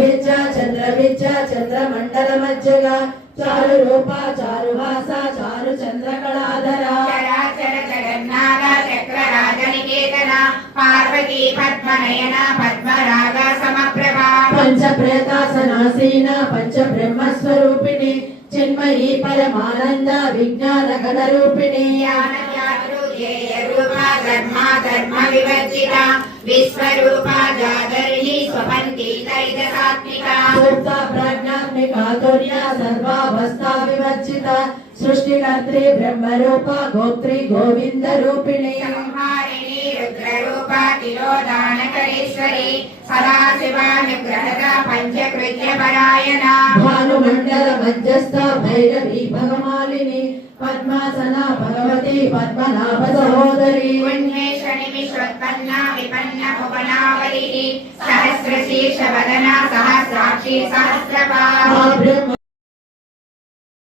విద్య చంద్ర విద్య చంద్రమండల మధ్యగా చారు రూప చారు భాస చారు చంద్రకళాధర చరాచర జగన్నాథ చక్రరాజనికేతన పార్వతీ పద్మనయన పద్మరాగ సమప్రభా పంచ ప్రేతాసనాసీన పంచ బ్రహ్మస్వరూపిణి చిన్మయీ పరమానంద విజ్ఞాన గణ రూపిణి ధర్మ వివర్జిత విశ్వరూప జాగరిణి స్వపంతి దైతాత్మిక సూక్త ప్రజ్ఞాత్మికాతుర్య సర్వావస్థా వివర్జిత సృష్టికర్త్రి బ్రహ్మరూప గోత్రి గోవింద రూపిణి సంహారిణి రుద్రరూప తిరోధానకరేశ్వరి సదాశివానుగ్రహద పంచకృత్య పరాయణ భానుమండల మధ్యస్థ భైరవి భగమాలిని పద్మాసన భగవతి పద్మనాభ సహోదరి ఉన్మేషణి విశ్వోత్పన్న విపన్న భువనావళి సహస్రశీర్ష వదన సహస్రాక్షి సహస్రపాద